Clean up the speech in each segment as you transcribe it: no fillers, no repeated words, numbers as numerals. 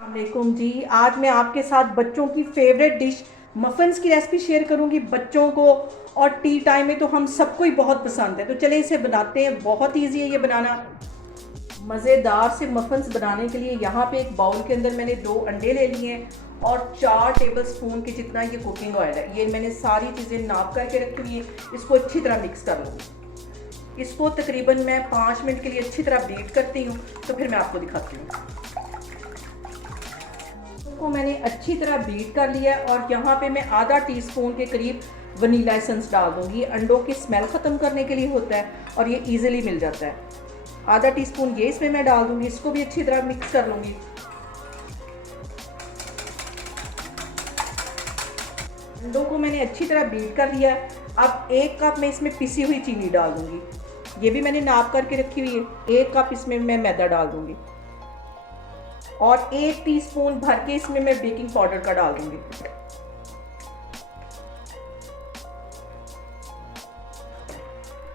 वालेकुम जी। आज मैं आपके साथ बच्चों की फेवरेट डिश मफ़िन्स की रेसिपी शेयर करूंगी। बच्चों को और टी टाइम में तो हम सबको ही बहुत पसंद है, तो चले इसे बनाते हैं। बहुत इजी है ये बनाना। मज़ेदार से मफ़िन्स बनाने के लिए यहाँ पे एक बाउल के अंदर मैंने 2 अंडे ले लिए हैं और 4 टेबलस्पून के जितना ये कुकिंग ऑयल है। ये मैंने सारी चीज़ें नाप करके रखी हुई है। इसको अच्छी तरह मिक्स कर लूँगी। इसको तकरीबन मैं 5 मिनट के लिए अच्छी तरह बीट करती हूँ, तो फिर मैं आपको दिखाती हूँ। को मैंने अच्छी तरह बीट कर लिया है और यहाँ पे मैं आधा टीस्पून के करीब वनीला एसेंस डाल दूँगी। अंडों की स्मेल ख़त्म करने के लिए होता है और ये इजीली मिल जाता है। आधा टीस्पून ये इसमें मैं डाल दूँगी। इसको भी अच्छी तरह मिक्स कर लूँगी। अंडों को मैंने अच्छी तरह बीट कर लिया है। अब 1 कप मैं इसमें पिसी हुई चीनी डाल दूँगी। ये भी मैंने नाप करके रखी हुई है। 1 कप इसमें मैं मैदा डाल दूँगी और 1 टीस्पून भर के इसमें मैं बेकिंग पाउडर का डाल दूंगी।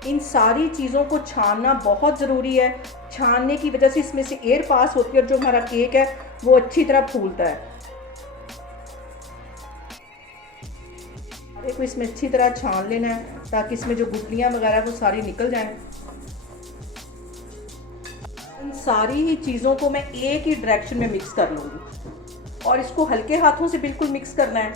इन सारी चीज़ों को छानना बहुत ज़रूरी है। छानने की वजह से इसमें से एयर पास होती है और जो हमारा केक है वो अच्छी तरह फूलता है। को इसमें अच्छी तरह छान लेना है ताकि इसमें जो गुठलियाँ वगैरह वो सारी निकल जाएं। इन सारी ही चीज़ों को मैं एक ही डायरेक्शन में मिक्स कर लूँगी और इसको हल्के हाथों से बिल्कुल मिक्स करना है।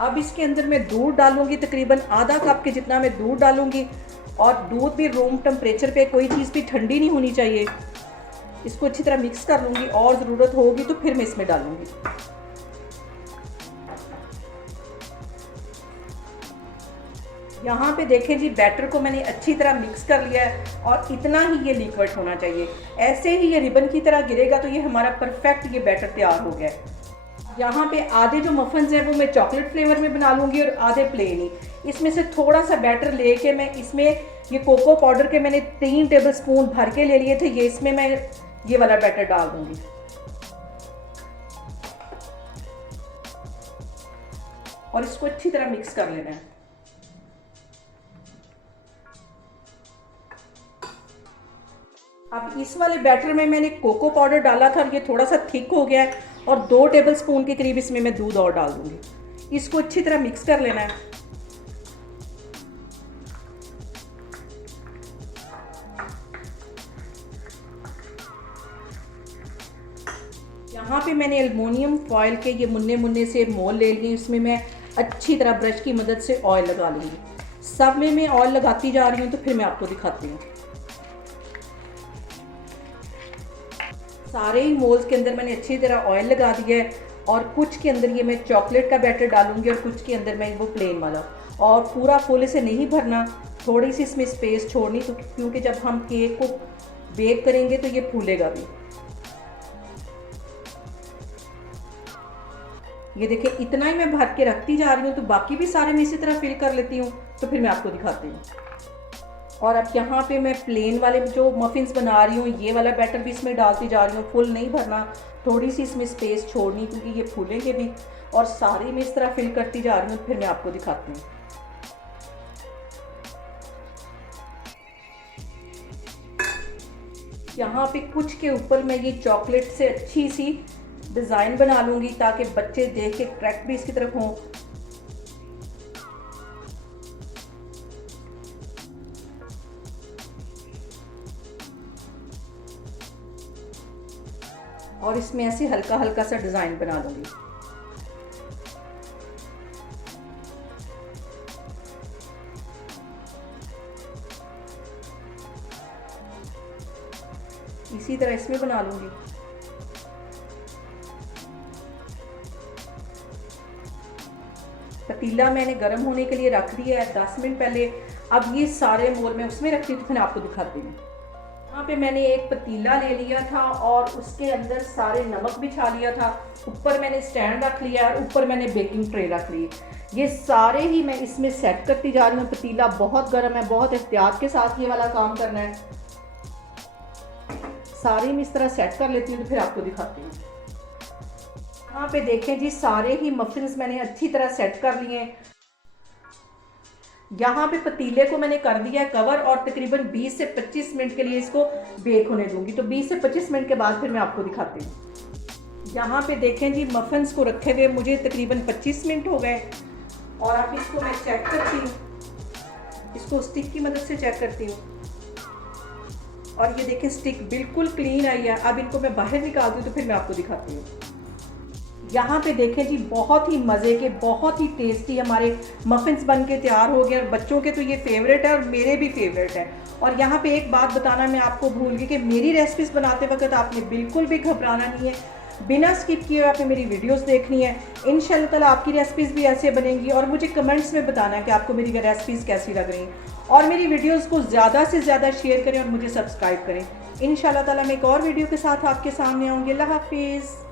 अब इसके अंदर मैं दूध डालूंगी, तकरीबन आधा कप के जितना मैं दूध डालूंगी और दूध भी रूम टेम्परेचर पे, कोई चीज़ भी ठंडी नहीं होनी चाहिए। इसको अच्छी तरह मिक्स कर लूँगी और ज़रूरत होगी तो फिर मैं इसमें डालूँगी। यहाँ पे देखें जी, बैटर को मैंने अच्छी तरह मिक्स कर लिया है और इतना ही ये लिक्विड होना चाहिए। ऐसे ही ये रिबन की तरह गिरेगा तो ये हमारा परफेक्ट ये बैटर तैयार हो गया है। यहाँ पे आधे जो मफ़िन्स हैं वो मैं चॉकलेट फ्लेवर में बना लूँगी और आधे प्लेन ही। इसमें से थोड़ा सा बैटर लेके मैं इसमें ये कोको पाउडर के मैंने 3 टेबलस्पून भर के ले लिए थे, ये इसमें मैं ये वाला बैटर डाल दूँगी और इसको अच्छी तरह मिक्स कर लेना है। अब इस वाले बैटर में मैंने कोको पाउडर डाला था और ये थोड़ा सा थिक हो गया है और 2 टेबलस्पून के करीब इसमें मैं दूध और डाल दूंगी। इसको अच्छी तरह मिक्स कर लेना है। यहाँ पे मैंने एल्युमिनियम फॉयल के ये मुन्ने मुन्ने से मोल ले लिए। इसमें मैं अच्छी तरह ब्रश की मदद से ऑयल लगा लूँगी। सब में मैं ऑयल लगाती जा रही हूँ तो फिर मैं आपको दिखाती हूँ। सारे ही मोल्स के अंदर मैंने अच्छी तरह ऑयल लगा दिया है और कुछ के अंदर ये मैं चॉकलेट का बैटर डालूंगी और कुछ के अंदर मैं वो प्लेन वाला। और पूरा फुल इसे नहीं भरना, थोड़ी सी इसमें स्पेस छोड़नी, तो क्योंकि जब हम केक को बेक करेंगे तो ये फूलेगा भी। ये देखिए, इतना ही मैं भर के रखती जा रही हूँ, तो बाकी भी सारे मैं इसी तरह फिल कर लेती हूँ, तो फिर मैं आपको दिखाती हूँ। और अब यहाँ पे मैं प्लेन वाले जो मफ़िन्स बना रही हूँ, ये वाला बैटर भी इसमें डालती जा रही हूँ। फुल नहीं भरना, थोड़ी सी इसमें स्पेस छोड़नी क्योंकि ये फूलेंगे भी। और सारी मैं इस तरह फिल करती जा रही हूँ, फिर मैं आपको दिखाती हूँ। यहाँ पे कुछ के ऊपर मैं ये चॉकलेट से अच्छी सी डिज़ाइन बना लूँगी ताकि बच्चे देख के अट्रैक्ट भी इसकी तरफ हों। और इसमें ऐसे हल्का हल्का सा डिज़ाइन बना लूँगी। इसी तरह इसमें बना लूँगी। पतीला मैंने गर्म होने के लिए रख दिया है 10 मिनट पहले। अब ये सारे मोल मैं उसमें रखती हूँ तो फिर आपको दिखाती हूँ। यहाँ पे मैंने एक पतीला ले लिया था और उसके अंदर सारे नमक बिछा लिया था। ऊपर मैंने स्टैंड रख लिया और ऊपर मैंने बेकिंग ट्रे रख ली। ये सारे ही मैं इसमें सेट करती जा रही हूँ। पतीला बहुत गर्म है, बहुत एहतियात के साथ ये वाला काम करना है। सारे मैं इस तरह सेट कर लेती हूँ तो फिर आपको दिखाती हूँ। यहाँ पे देखें जी, सारे ही मफ़िन्स मैंने अच्छी तरह सेट कर लिए हैं। यहाँ पे पतीले को मैंने कर दिया है कवर और तकरीबन 20 से 25 मिनट के लिए इसको बेक होने दूंगी। तो 20 से 25 मिनट के बाद फिर मैं आपको दिखाती हूँ। यहाँ पे देखें जी, मफ़िन्स को रखे हुए मुझे तकरीबन 25 मिनट हो गए और अब इसको मैं चेक करती हूँ, इसको स्टिक की मदद से चेक करती हूँ और ये देखें स्टिक बिल्कुल क्लीन आई है। अब इनको मैं बाहर निकालती हूँ तो फिर मैं आपको दिखाती हूँ। यहाँ पे देखें जी, बहुत ही मज़े के, बहुत ही टेस्टी हमारे मफ़िन्स बन के तैयार हो गए और बच्चों के तो ये फेवरेट है और मेरे भी फेवरेट है। और यहाँ पे एक बात बताना मैं आपको भूल गई कि मेरी रेसिपीज़ बनाते वक्त आपने बिल्कुल भी घबराना नहीं है, बिना स्किप किए आपने मेरी वीडियोस देखनी है। इंशाल्लाह ताला आपकी रेसिपीज़ भी ऐसे बनेंगी और मुझे कमेंट्स में बताना है कि आपको मेरी रेसिपीज़ कैसी लग रही हैं और मेरी वीडियोस को ज़्यादा से ज़्यादा शेयर करें और मुझे सब्सक्राइब करें। इंशाल्लाह ताला मैं एक और वीडियो के साथ आपके सामने आऊँगी। अल्लाह हाफिज़।